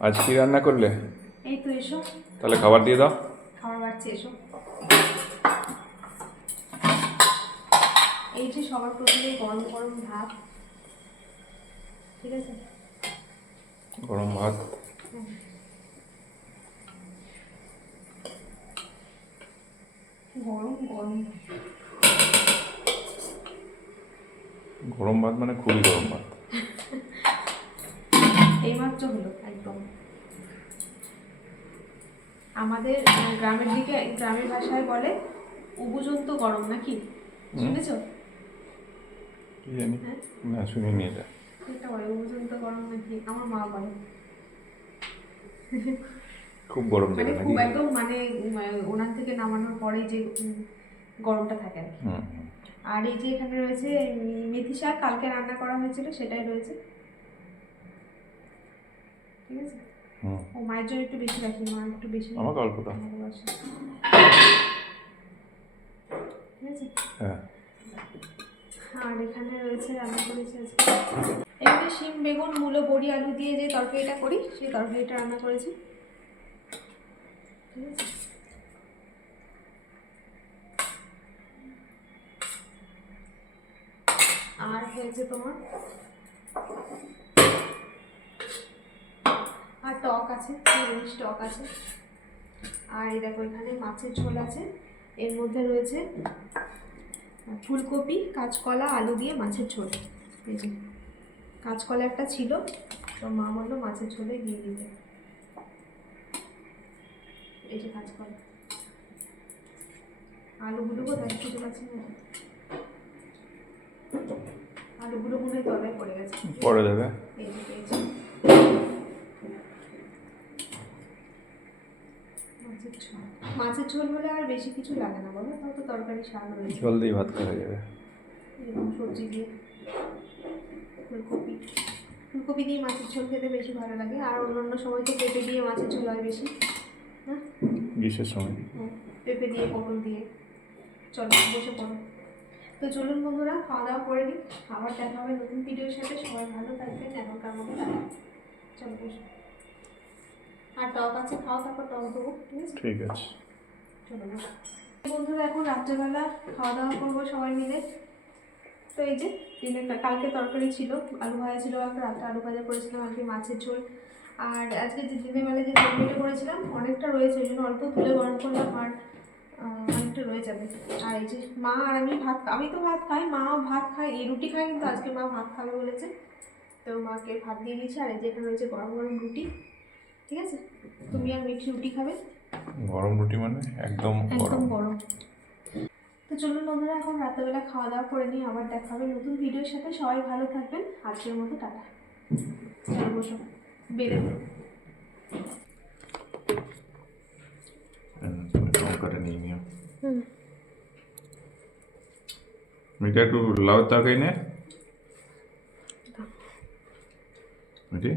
আজ কি রান্না করলে? এই তো এসো। তাহলে খাবার দিয়ে দাও। খাবার বাড়ছে এসো। এই যে সবার প্রথমে গরম গরম ভাত ঠিক আছে? গরম ভাত। গরম গরম গরম ভাত মানে খুবই গরম ভাত। এইমাত্র হলো একদম। আমাদের গ্রামের দিকে গ্রামের ভাষায় বলে উপযুক্ত গরম নাকি? শুনেছ? হ্যাঁ? না শুনিনি এটা। এটা বলে গরম নাকি? আমার মা বলে। খুব গরম মানে খুব একদম মানে ওনার থেকে নামানোর পরে যে গরমটা থাকে আর কি। আর এই যে এখানে রয়েছে মেথি শাক কালকে রান্না করা হয়েছিল সেটাই রয়েছে। ঠিক আছে ও মায়ের জন্য একটু বেশি রাখি মা একটু বেশি আমাকে অল্প দাও ঠিক আছে? হ্যাঁ। আর এখানে রয়েছে রান্না করেছি আজকে। এখানে শিম বেগুন মূলো বড়ি আলু দিয়ে যে তরকারিটা করি সেই তরকারিটা রান্না করেছি। ঠিক আছে? আর হয়েছে তোমার? টক আছে, নিরামিষ টক আছে। আর এই দেখো এখানে মাছের ঝোল আছে। এর মধ্যে রয়েছে ফুলকপি, কাঁচকলা, আলু দিয়ে মাছের ঝোল। এই যে কাঁচকলা একটা ছিল, তো মা বলল মাছের ঝোলে দিয়ে দিতে এই যে কাঁচকলা। আলুগুলো কোথায় পাচ্ছি না। আলুগুলো মনে হয় তলায় পড়ে গেছে। পরে দেবে এই যে পেয়েছি মাছের ঝোল হলে আর বেশি কিছু লাগে না বলো? তাও তো তরকারি শাক রয়েছে। জল দিয়ে ভাত খাওয়া যাবে। এরকম সবজি দিয়ে ফুলকপি। ফুলকপি দিয়ে মাছের ঝোল খেতে বেশি ভালো লাগে আর অন্যান্য সময় তো পেঁপে দিয়ে মাছের ঝোল হয় বেশি হ্যাঁ গ্রীষ্মের সময়। হ্যাঁ, পেঁপে দিয়ে পটল দিয়ে। চলো বসে পড়ো। তো চলুন বন্ধুরা খাওয়া দাওয়া করে নিই। আবার দেখা হবে নতুন ভিডিওর সাথে। সবাই ভালো থাকবেন এখনকার মতো। চলো বসো। আর টক আছে খাও তারপর টক দেবো ঠিক আছে? চলো বন্ধুরা এখন রাত্রেবেলা খাওয়া দাওয়া করব সবাই মিলে। তো এই যে দিনের কালকে তরকারি ছিল আলু ভাজা ছিল একটা রাত্রে আলু ভাজা করেছিলাম আজকে মাছের ঝোল। আর আজকে যে দিনের বেলা যে তরকারিটা করেছিলাম অনেকটা রয়েছে ওই জন্য অল্প তুলে গরম করলাম আর অনেকটা রয়ে যাবে। আর এই যে মা আর আমি ভাত আমি তো ভাত খাই মা ভাত খায় এই রুটি খায় কিন্তু আজকে মা ভাত খাবে বলেছে। তো মাকে ভাত দিয়ে দিয়েছি আর এই যে এখানে রয়েছে গরম গরম রুটি। ঠিক আছে? তুমি আর মিঠি রুটি খাবে? গরম রুটি মানে একদম একদম গরম। তো চলুন বন্ধুরা এখন রাত্রেবেলা খাওয়া দাওয়া করে নিই আবার দেখা হবে নতুন ভিডিওর সাথে। সবাই ভালো থাকবেন। আজকের মতো টাটা। চলো বসো। বেড়ে লঙ্কাটা নিয়ে নিও। মিঠা একটু লাউ তরকারি নে। মিঠি